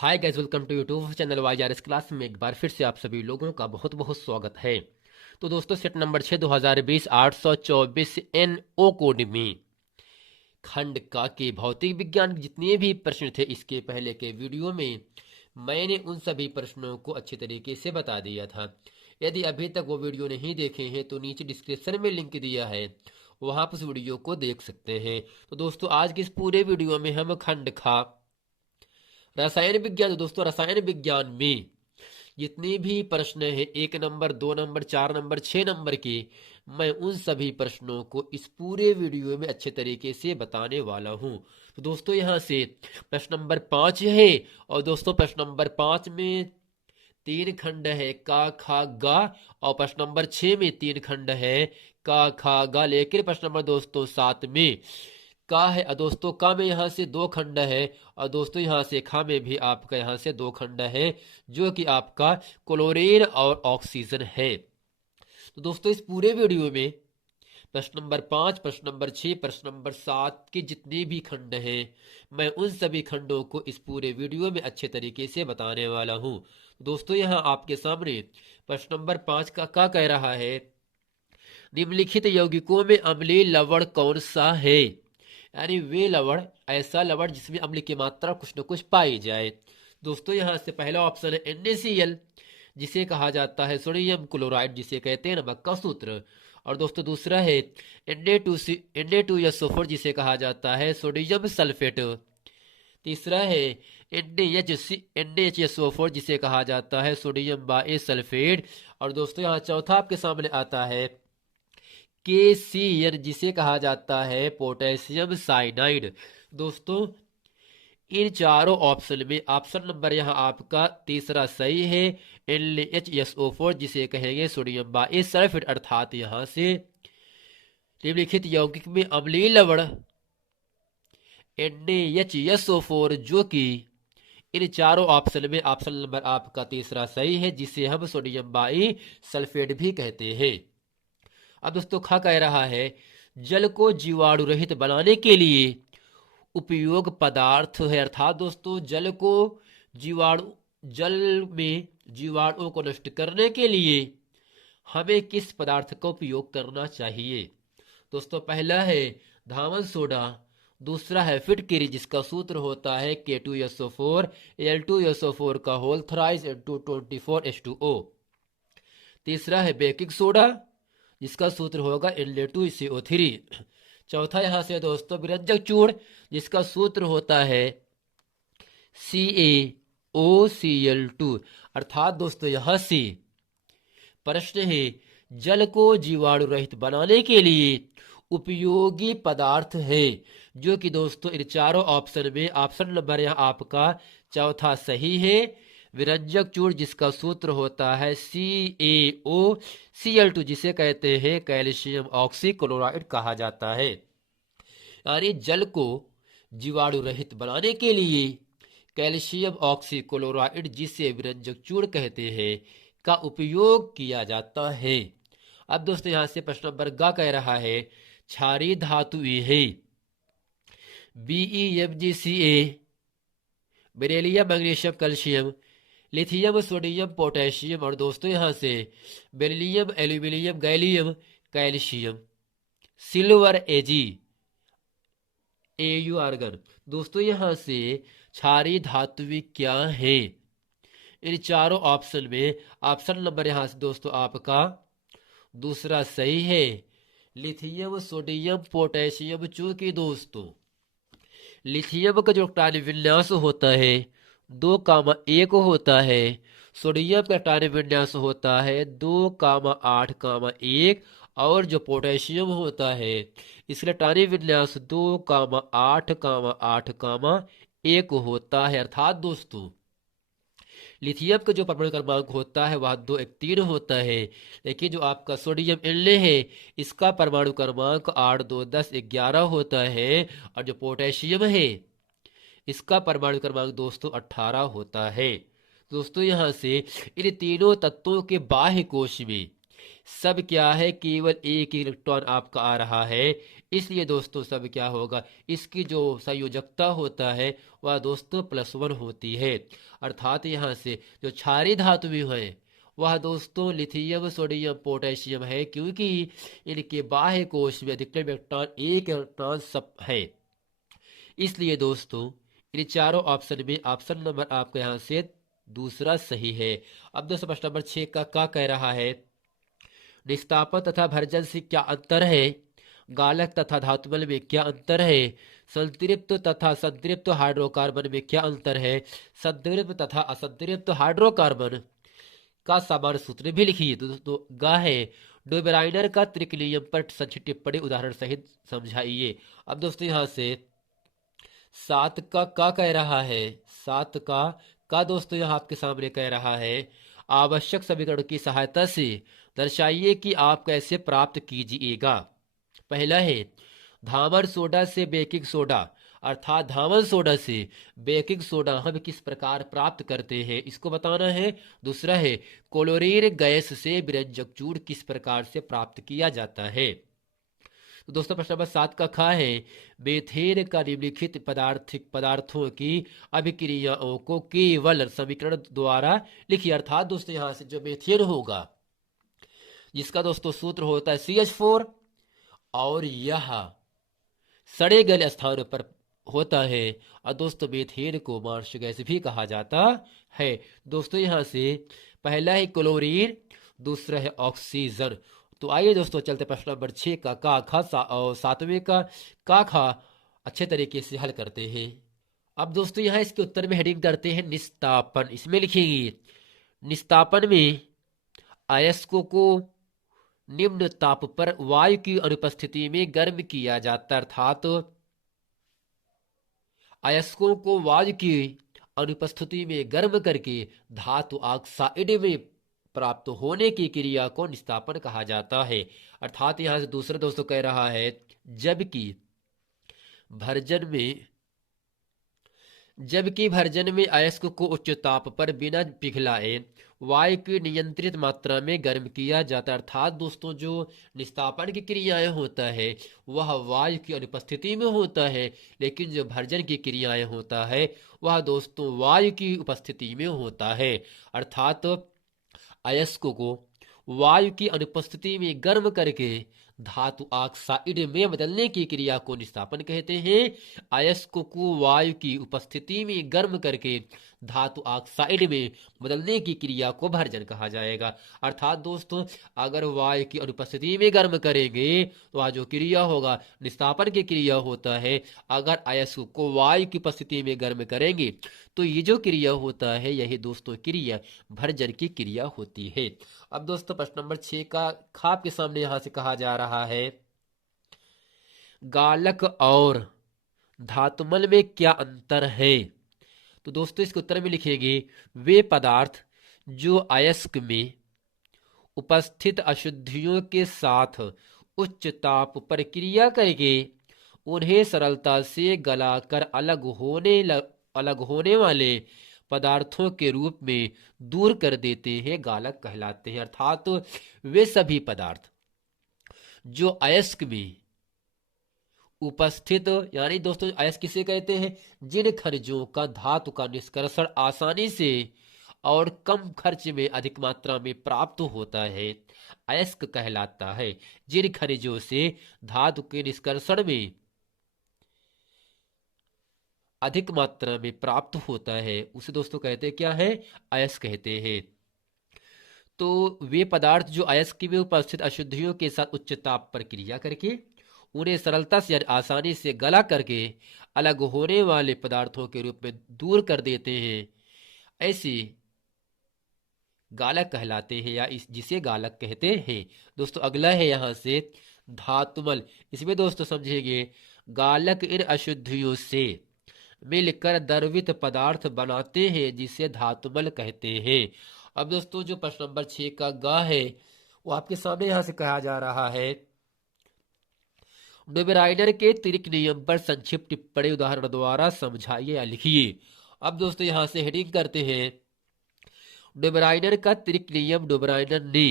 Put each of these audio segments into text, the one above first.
Hi guys, welcome to YouTube channel YRS class में एक बार फिर से आप सभी लोगों का बहुत बहुत स्वागत है। तो दोस्तों, सेट नंबर 6 2020 824 NO कोड में खंड का के भौतिक विज्ञान के जितने भी प्रश्न थे, इसके पहले के वीडियो में मैंने उन सभी प्रश्नों को अच्छे तरीके से बता दिया था। यदि अभी तक वो वीडियो नहीं देखे हैं तो नीचे डिस्क्रिप्शन में लिंक दिया है, वहां पर उस वीडियो को देख सकते हैं। तो दोस्तों, आज के इस पूरे वीडियो में हम खंड खा रसायन विज्ञान, दोस्तों रसायन विज्ञान में जितने भी प्रश्न हैं 1 नंबर 2 नंबर 4 नंबर 6 नंबर के, मैं उन सभी प्रश्नों को इस पूरे वीडियो में अच्छे तरीके से बताने वाला हूं। तो दोस्तों, यहां से प्रश्न नंबर 5 है। और दोस्तों, प्रश्न नंबर 5 में 3 खंड है का खा गा, और प्रश्न नंबर 6 में 3 खंड है का खा गा। लेकिन प्रश्न नंबर दोस्तों 7 में का है, और दोस्तों का में यहाँ से 2 खंड है, और दोस्तों यहाँ से खा में भी आपका यहाँ से 2 खंड है, जो कि आपका क्लोरीन और ऑक्सीजन है। तो दोस्तों, इस पूरे वीडियो में प्रश्न नंबर 5, प्रश्न नंबर 6, प्रश्न नंबर 7 के जितने भी खंड हैं, मैं उन सभी खंडों को इस पूरे वीडियो में अच्छे तरीके से बताने वाला हूं। दोस्तों, यहाँ आपके सामने प्रश्न नंबर 5 का क्या कह रहा है, निम्नलिखित यौगिकों में अम्लीय लवण कौन सा है। यानी वे लवण, ऐसा लवण जिसमें अम्ल की मात्रा कुछ न कुछ पाई जाए। दोस्तों, यहां से पहला ऑप्शन है NaCl, जिसे कहा जाता है सोडियम क्लोराइड, जिसे कहते हैं नमक का सूत्र। और दोस्तों, दूसरा है Na2SO4, जिसे कहा जाता है सोडियम सल्फेट। तीसरा है NaHSO4, जिसे कहा जाता है सोडियम बाई सल्फेट। और दोस्तों, यहाँ चौथा आपके सामने आता है KCl, जिसे कहा जाता है पोटेशियम साइनाइड। दोस्तों, इन चारों ऑप्शन में ऑप्शन नंबर यहाँ आपका तीसरा सही है, NaHSO4, जिसे कहेंगे सोडियम बाई सल्फेट। अर्थात यहाँ से निम्नलिखित यौगिक में अम्लीय लवण NaHSO4, जो कि इन चारों ऑप्शन में ऑप्शन नंबर आपका तीसरा सही है, जिसे हम सोडियम बाई सल्फेट भी कहते हैं। अब दोस्तों, खा कह रहा है जल को जीवाणु रहित बनाने के लिए उपयोग पदार्थ है। अर्थात दोस्तों, जल में जीवाणुओं को नष्ट करने के लिए हमें किस पदार्थ का उपयोग करना चाहिए। दोस्तों, पहला है धावन सोडा, दूसरा है फिटकिरी, जिसका सूत्र होता है K2SO4 Al2SO4 का होल थ्राइस इंटू 24H2O। तीसरा है बेकिंग सोडा, जिसका सूत्र होगा Na2CO3। चौथा यहां से दोस्तों विरंजक चूर्ण, जिसका सूत्र होता है CaOCl2। अर्थात दोस्तों, यहां से प्रश्न है जल को जीवाणु रहित बनाने के लिए उपयोगी पदार्थ है, जो कि दोस्तों इन चारों ऑप्शन में ऑप्शन नंबर यहाँ आपका चौथा सही है, विरंजक चूर्ण, जिसका सूत्र होता है CaOCl2, जिसे कहते हैं कैल्शियम ऑक्सीक्लोराइड कहा जाता है। यानी जल को जीवाणु रहित बनाने के लिए कैल्शियम ऑक्सीक्लोराइड, जिसे विरंजक चूर्ण कहते हैं, का उपयोग किया जाता है। अब दोस्तों, यहां से प्रश्न नंबर ग कह रहा है क्षारीय धातु ये है BeMgCa, beryllium magnesium calcium, lithium sodium potassium. और दोस्तों, यहां से beryllium aluminium gallium calcium, silver AU argon. दोस्तों, यहां से क्षारीय धातु क्या है, इन चारों ऑप्शन में ऑप्शन नंबर यहां से दोस्तों आपका दूसरा सही है, लिथियम सोडियम पोटेशियम। चूंकि दोस्तों लिथियम का जो इलेक्ट्रॉनिक विन्यास होता है 2,1 होता है, सोडियम का इलेक्ट्रॉनिक विन्यास होता है 2,8,1, और जो पोटेशियम होता है इसका इलेक्ट्रॉनिक विन्यास 2,8,8,1 होता है। अर्थात दोस्तों, लिथियम का जो परमाणु क्रमांक होता है वह 2 1 3 होता है, लेकिन जो आपका सोडियम Na है इसका परमाणु क्रमांक 8 2 10 11 होता है, और जो पोटेशियम है इसका परमाणु क्रमांक दोस्तों 18 होता है। दोस्तों, यहां से इन तीनों तत्वों के बाह्य कोश में सब क्या है, केवल एक ही इलेक्ट्रॉन आपका आ रहा है, इसलिए दोस्तों सब क्या होगा, इसकी जो संयोजकता होता है वह दोस्तों +1 होती है। अर्थात यहाँ से जो क्षारीय धातु में है वह दोस्तों लिथियम सोडियम पोटेशियम है, क्योंकि इनके बाह्य कोश में अधिकतम इलेक्ट्रॉन एक इलेक्ट्रॉन सब है। इसलिए दोस्तों इन चारों ऑप्शन में ऑप्शन नंबर आपका यहाँ से दूसरा सही है। अब दोस्तों प्रश्न नंबर 6 का क्या कह रहा है, निस्तापन तथा भर्जन से क्या अंतर है, गालक तथा धातुमल में क्या अंतर है, संतृप्त तथा संतृप्त हाइड्रोकार्बन में क्या अंतर है, संतृप्त तथा असंतृप्त हाइड्रोकार्बन का सामान्य सूत्र भी लिखिए। तो दोस्तों गा है डोबराइनर का त्रिक नियम पर संक्षिप्त टिप्पणी उदाहरण सहित समझाइए। अब दोस्तों यहाँ से 7 का कह रहा है, 7 का दोस्तों यहाँ आपके सामने कह रहा है, आवश्यक समीकरण की सहायता से दर्शाइए कि आप कैसे प्राप्त कीजिएगा। पहला है धामर सोडा से बेकिंग सोडा, अर्थात धामर सोडा से बेकिंग सोडा हम किस प्रकार प्राप्त करते हैं, इसको बताना है। दूसरा है क्लोरीन गैस से व्यंजक चूर्ण किस प्रकार से प्राप्त किया जाता है। तो दोस्तों प्रश्न नंबर 7 का खा है, मेथेन का निम्नलिखित पदार्थों की अभिक्रियाओं को केवल समीकरण द्वारा लिखिए। अर्थात दोस्तों यहाँ से जो मेथेन होगा जिसका दोस्तों सूत्र होता है CH4, और यह सड़े गले स्थानों पर होता है, और दोस्तों मेथेन को मार्श गैस भी कहा जाता है। दोस्तों यहाँ से पहला है क्लोरीन, दूसरा है ऑक्सीजन। तो आइए दोस्तों चलते प्रश्न नंबर 6 का खा और 7वें का खा अच्छे तरीके से हल करते हैं। अब दोस्तों यहाँ इसके उत्तर में हेडिंग करते हैं निस्तापन। इसमें लिखेंगे निस्तापन में अयस्कों को निम्न ताप पर वायु की अनुपस्थिति में गर्म किया जाता है। अर्थात अयस्कों को वायु की अनुपस्थिति में गर्म करके धातु ऑक्साइड में प्राप्त होने की क्रिया को निस्तापन कहा जाता है। अर्थात यहां से दूसरा दोस्तों कह रहा है, जबकि भर्जन में अयस्क को उच्च ताप पर बिना पिघलाए वायु की नियंत्रित मात्रा में गर्म किया जाता है। अर्थात दोस्तों जो निस्तापन की क्रियाएं होता है वह वायु की अनुपस्थिति में होता है, लेकिन जो भर्जन की क्रियाएं होता है वह दोस्तों वायु की उपस्थिति में होता है। अर्थात अयस्क को वायु की अनुपस्थिति में गर्म करके धातु ऑक्साइड में बदलने की क्रिया को निस्तापन कहते हैं। अयस्क को वायु की उपस्थिति में गर्म करके धातु ऑक्साइड में बदलने की क्रिया को भर्जन कहा जाएगा। अर्थात दोस्तों अगर वायु की अनुपस्थिति में गर्म करेंगे तो वह जो क्रिया होगा निस्तापन की क्रिया होता है। अगर अयस्क को वायु की उपस्थिति में गर्म करेंगे तो ये जो क्रिया होता है यही दोस्तों क्रिया भर्जन की क्रिया होती है। अब दोस्तों प्रश्न नंबर 6 का खाप के सामने यहां से कहा जा रहा है, गालक और धातुमल में क्या अंतर है। तो दोस्तों इसके उत्तर में लिखेंगे वे पदार्थ जो अयस्क में उपस्थित अशुद्धियों के साथ उच्च ताप पर क्रिया करके उन्हें सरलता से गलाकर अलग होने वाले पदार्थों के रूप में दूर कर देते हैं, गालक कहलाते हैं। अर्थात वे सभी पदार्थ जो अयस्क में उपस्थित, यानी दोस्तों अयस्क किसे कहते हैं, जिन खनिजों का धातु का निष्कर्षण आसानी से और कम खर्च में अधिक मात्रा में प्राप्त होता है, अयस्क कहलाता है। जिन खनिजों से धातु के निष्कर्षण में अधिक मात्रा में प्राप्त होता है उसे दोस्तों कहते हैं क्या है, अयस्क कहते हैं। तो वे पदार्थ जो अयस्क में उपस्थित अशुद्धियों के साथ उच्च ताप पर क्रिया करके उन्हें सरलता से आसानी से गला करके अलग होने वाले पदार्थों के रूप में दूर कर देते हैं, ऐसे गालक कहलाते हैं या जिसे गालक कहते हैं। दोस्तों अगला है यहां से धातुमल। इसमें दोस्तों समझेंगे गालक इन अशुद्धियों से मिलकर द्रवित पदार्थ बनाते हैं जिसे धातुमल कहते हैं। अब दोस्तों जो प्रश्न नंबर 6 का गा है वो आपके सामने यहां से कहा जा रहा है, डोबेराइनर के त्रिक नियम पर संक्षिप्त टिप्पणी उदाहरण द्वारा समझाइए या लिखिए। अब दोस्तों यहां से हेडिंग करते हैं डोबेराइनर का त्रिक नियम। डोबेराइनर ने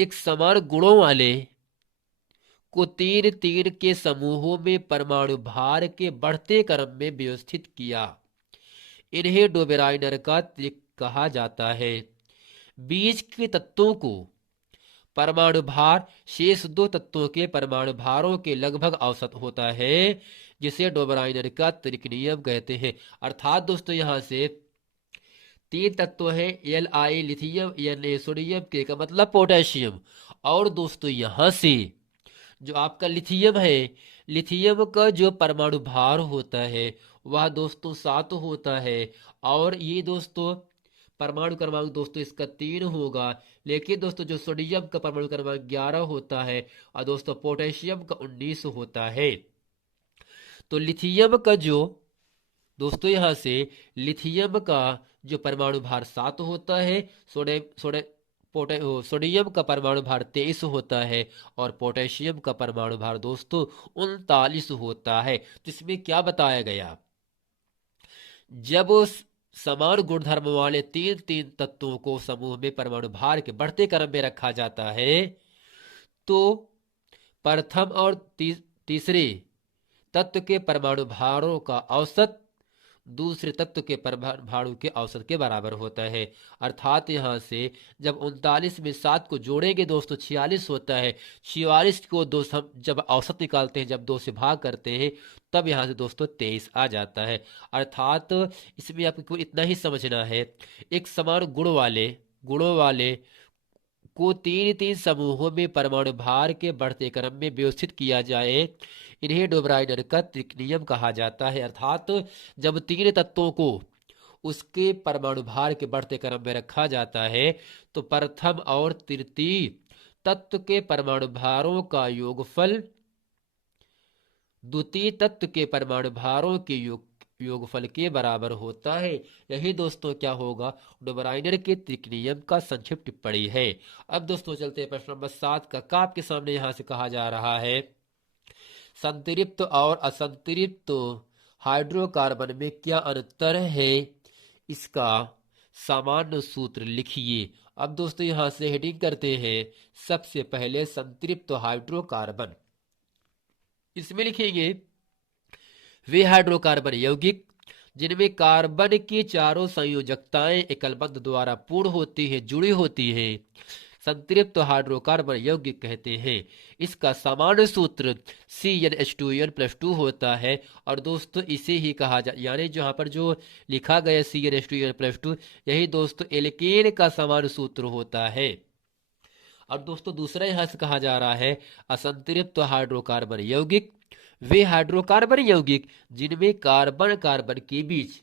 एक समान गुणों वाले को तीन तीन के समूहों में परमाणु भार के बढ़ते क्रम में व्यवस्थित किया। इन्हें डोबेराइनर का त्रिक कहा जाता है। बीच के तत्वों को परमाणु भार शेष दो तत्वों के परमाणु भारों के लगभग औसत होता है, जिसे डोबेराइनर का त्रिक नियम कहते हैं। अर्थात दोस्तों यहां से तीन तत्व है, Li lithium, Na sodium, K का मतलब पोटेशियम। और दोस्तों यहां से जो आपका लिथियम है, लिथियम का जो परमाणु भार होता है वह दोस्तों 7 होता है। और ये दोस्तों परमाणु क्रमांक दोस्तों इसका 3 होगा। लेकिन दोस्तों जो सोडियम का परमाणु क्रमांक 11 होता है और दोस्तों पोटेशियम का 19 होता है। तो लिथियम का जो दोस्तों यहां से लिथियम का जो परमाणु भार 7 होता है, सोडियम का परमाणु भार 23 होता है और पोटेशियम का परमाणु भार दोस्तों 39 होता है। तो इसमें क्या बताया गया, जब उस समान गुणधर्म वाले तीन तीन तत्वों को समूह में परमाणु भार के बढ़ते क्रम में रखा जाता है तो प्रथम और तीसरे तत्व के परमाणु भारों का औसत दूसरे तत्व के परमाणु के औसत के बराबर होता है। अर्थात यहां से जब 39 में 7 को जोड़ेंगे दोस्तों 46 होता है। 46 को दो जब औसत निकालते हैं, जब 2 से भाग करते हैं, तब यहां से दोस्तों 23 आ जाता है। अर्थात इसमें आपको इतना ही समझना है, एक समान गुणों वाले को तीन तीन समूहों में परमाणु भार के बढ़ते क्रम में व्यवस्थित किया जाए, इन्हें डोबराइनर का त्रिक नियम कहा जाता है। अर्थात जब तीन तत्वों को उसके परमाणु भार के बढ़ते क्रम में रखा जाता है तो प्रथम और तृतीय तत्व के परमाणु भारों का योगफल द्वितीय तत्व के परमाणु भारों के योगफल के बराबर होता है। यही दोस्तों क्या होगा, डोबराइनर के त्रिक नियम का संक्षिप्त टिप्पणी है। अब दोस्तों चलते हैं प्रश्न नंबर 7 का आपके सामने यहां से कहा जा रहा है, संतृप्त और असंतृप्त हाइड्रोकार्बन में क्या अंतर है, इसका सामान्य सूत्र लिखिए। अब दोस्तों यहां से हेडिंग करते हैं, सबसे पहले संतृप्त हाइड्रोकार्बन। इसमें लिखेंगे वे हाइड्रोकार्बन यौगिक जिनमें कार्बन की चारों संयोजकताएं एकलबंध द्वारा पूर्ण होती है, जुड़ी होती है, संतृप्त हाइड्रोकार्बन यौगिक कहते हैं। इसका सामान्य सूत्र CnH2n+2 होता है। और दोस्तों इसे ही कहा जा, यानी जहां पर जो लिखा गया CnH2n+2, यही दोस्तों एल्केन का सामान्य सूत्र होता है। और दोस्तों दूसरा यहां से कहा जा रहा है, असंतृप्त हाइड्रोकार्बन यौगिक वे हाइड्रोकार्बन यौगिक जिनमें कार्बन कार्बन के बीच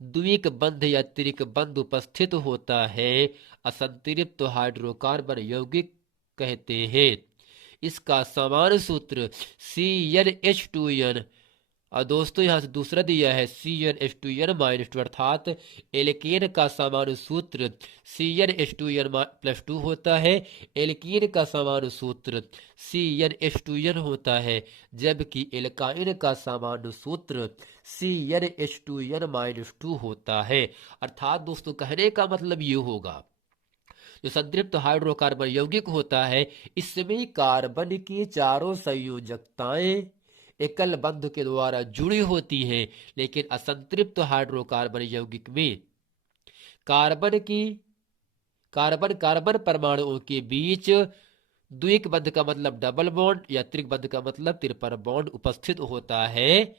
द्विक बंध या त्रिक बंध उपस्थित होता है, असंतृप्त हाइड्रोकार्बन यौगिक कहते हैं। इसका सामान्य सूत्र CnH2n, और दोस्तों यहां से दूसरा दिया है CnH2n-2, अर्थात एल्केन का सामान्य सूत्र CnH2n+2 होता है। एल्कीन का सामान्य सूत्र CnH2n होता है, जबकि एल्काइन का सामान्य सूत्र CnH2n-2 होता है। अर्थात दोस्तों कहने का मतलब ये होगा, जो संतृप्त हाइड्रोकार्बन यौगिक होता है इसमें कार्बन की चारों संयोजकताएं एकल बंध के द्वारा जुड़ी होती है, लेकिन असंतृप्त हाइड्रोकार्बन यौगिक में कार्बन कार्बन परमाणुओं के बीच द्विक बंध का मतलब डबल बॉन्ड या त्रिक बंध का मतलब त्रिपल बॉन्ड उपस्थित होता है,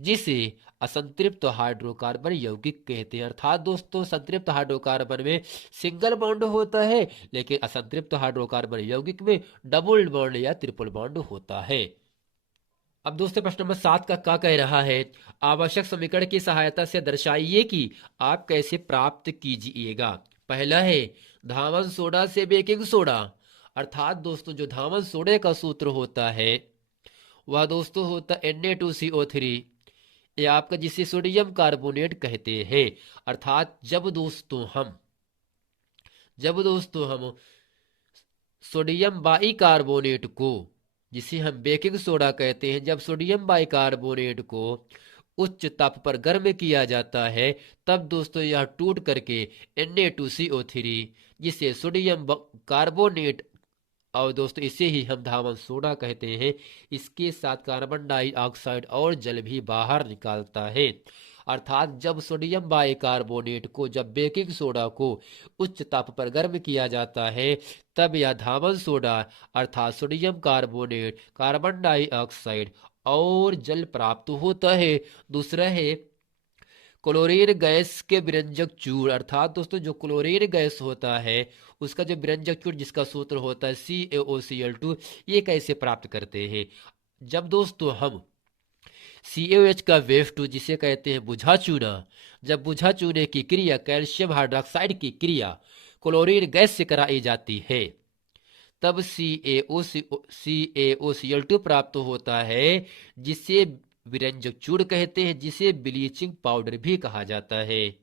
जिसे असंतृप्त हाइड्रोकार्बन यौगिक कहते हैं। अर्थात दोस्तों संतृप्त हाइड्रोकार्बन में सिंगल बॉन्ड होता है, लेकिन असंतृप्त हाइड्रोकार्बन यौगिक में डबल बॉन्ड या ट्रिपल बॉन्ड होता है। अब दोस्तों प्रश्न नंबर 7 का क्या कह रहा है, आवश्यक समीकरण की सहायता से दर्शाइए कि आप कैसे प्राप्त कीजिएगा। पहला है धावन सोडा से बेकिंग सोडा। अर्थात दोस्तों जो धावन सोडे का सूत्र होता है वह दोस्तों होता Na2CO3, ये आपका जिसे सोडियम कार्बोनेट कहते हैं। अर्थात जब दोस्तों हम सोडियम बाइकार्बोनेट को, जिसे हम बेकिंग सोडा कहते हैं, जब सोडियम बाइकार्बोनेट को उच्च ताप पर गर्म किया जाता है, तब दोस्तों यह टूट करके Na2CO3 जिसे सोडियम कार्बोनेट, और दोस्तों इसे ही हम धावन सोडा कहते हैं, इसके साथ कार्बन डाइऑक्साइड और जल भी बाहर निकालता है। अर्थात जब सोडियम बाइकार्बोनेट को, जब बेकिंग सोडा को उच्च ताप पर गर्म किया जाता है, तब यह धावन सोडा अर्थात सोडियम कार्बोनेट, कार्बन डाइऑक्साइड और जल प्राप्त होता है। दूसरा है क्लोरीन गैस के विरंजक चूड़, अर्थात दोस्तों जो क्लोरीन गैस होता है उसका जो विरंजक चूड़ जिसका सूत्र होता है CaOCl2, ये कैसे प्राप्त करते हैं? जब दोस्तों हम CaOH का वेव 2 जिसे कहते हैं बुझा चूना, जब बुझा चूने की क्रिया कैल्शियम हाइड्रोक्साइड की क्रिया क्लोरीन गैस से कराई जाती है, तब CaOCl2 प्राप्त होता है, जिसे विरंजक चूड़ कहते हैं, जिसे ब्लीचिंग पाउडर भी कहा जाता है।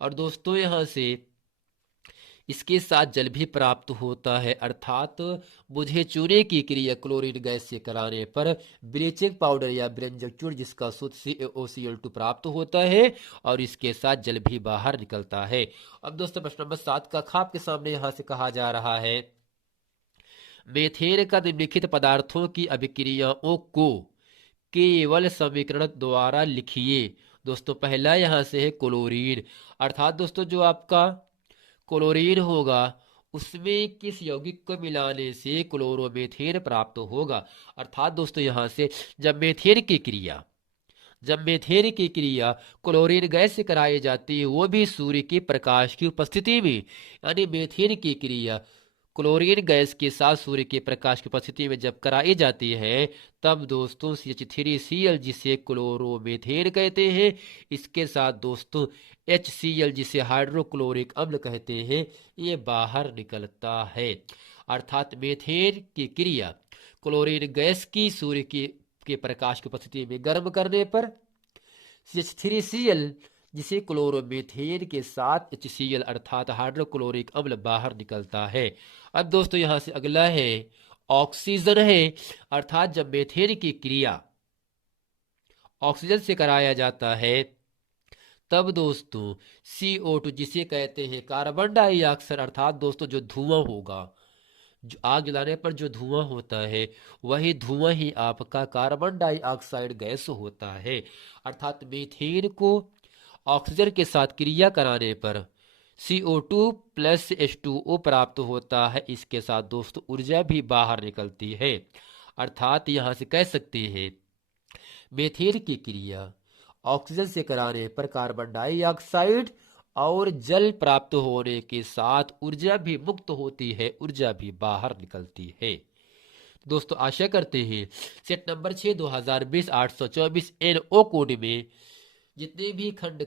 और दोस्तों यहां से इसके साथ जल भी प्राप्त होता है, अर्थात बुझे चूने की क्रिया क्लोरीन गैस से कराने पर ब्लीचिंग पाउडर या विरंजक चूड़ जिसका सूत्र CaOCl2 प्राप्त होता है और इसके साथ जल भी बाहर निकलता है। अब दोस्तों प्रश्न नंबर 7 का खा आपके सामने यहां से कहा जा रहा है, मेथेन का निम्नलिखित पदार्थों की अभिक्रियाओं को केवल समीकरण द्वारा लिखिए। दोस्तों पहला यहां से है क्लोरीन, अर्थात दोस्तों जो आपका क्लोरीन होगा उसमें किस यौगिक को मिलाने से क्लोरोमेथेन प्राप्त होगा। अर्थात दोस्तों यहां से जब मेथेन की क्रिया क्लोरीन गैस से कराई जाती है, वो भी सूर्य के प्रकाश की उपस्थिति में, यानी मेथेन की क्रिया क्लोरीन गैस के साथ सूर्य के प्रकाश की उपस्थिति में जब कराई जाती है, तब दोस्तों CH3Cl जिसे क्लोरोमेथेन कहते हैं, इसके साथ दोस्तों HCl जिसे हाइड्रोक्लोरिक अम्ल कहते हैं, ये बाहर निकलता है। अर्थात मेथेन की क्रिया क्लोरीन गैस की सूर्य के प्रकाश की उपस्थिति में गर्म करने पर CH3Cl जिसे क्लोरोमेथेन के साथ HCl अर्थात हाइड्रोक्लोरिक अम्ल बाहर निकलता है। अब दोस्तों यहां से अगला है ऑक्सीजन है, अर्थात जब मेथेन की क्रिया ऑक्सीजन से कराया जाता है, तब दोस्तों CO2 जिसे कहते हैं कार्बन डाइऑक्साइड, अर्थात दोस्तों जो धुआं होगा, जो आग जलाने पर जो धुआं होता है, वही धुआं ही आपका कार्बन डाइऑक्साइड गैस होता है। अर्थात मीथेन को ऑक्सीजन के साथ क्रिया कराने पर CO2 प्लस H2O प्राप्त होता है, इसके साथ दोस्तों ऊर्जा भी बाहर निकलती है। अर्थात यहां से कह सकते हैं मीथेन की क्रिया ऑक्सीजन से कराने पर कार्बन डाइऑक्साइड और जल प्राप्त होने के साथ ऊर्जा भी मुक्त होती है, ऊर्जा भी बाहर निकलती है। दोस्तों आशा करते हैं सेट नंबर 6 2020 824 NO कोड में जितने भी खंड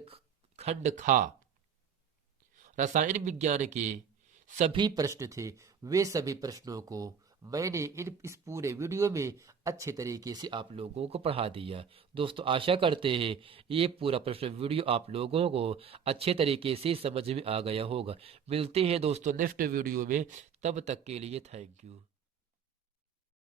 खा रसायन विज्ञान के सभी प्रश्न थे, वे सभी प्रश्नों को मैंने इस पूरे वीडियो में अच्छे तरीके से आप लोगों को पढ़ा दिया। दोस्तों आशा करते हैं ये पूरा प्रश्न वीडियो आप लोगों को अच्छे तरीके से समझ में आ गया होगा। मिलते हैं दोस्तों नेक्स्ट वीडियो में, तब तक के लिए थैंक यू।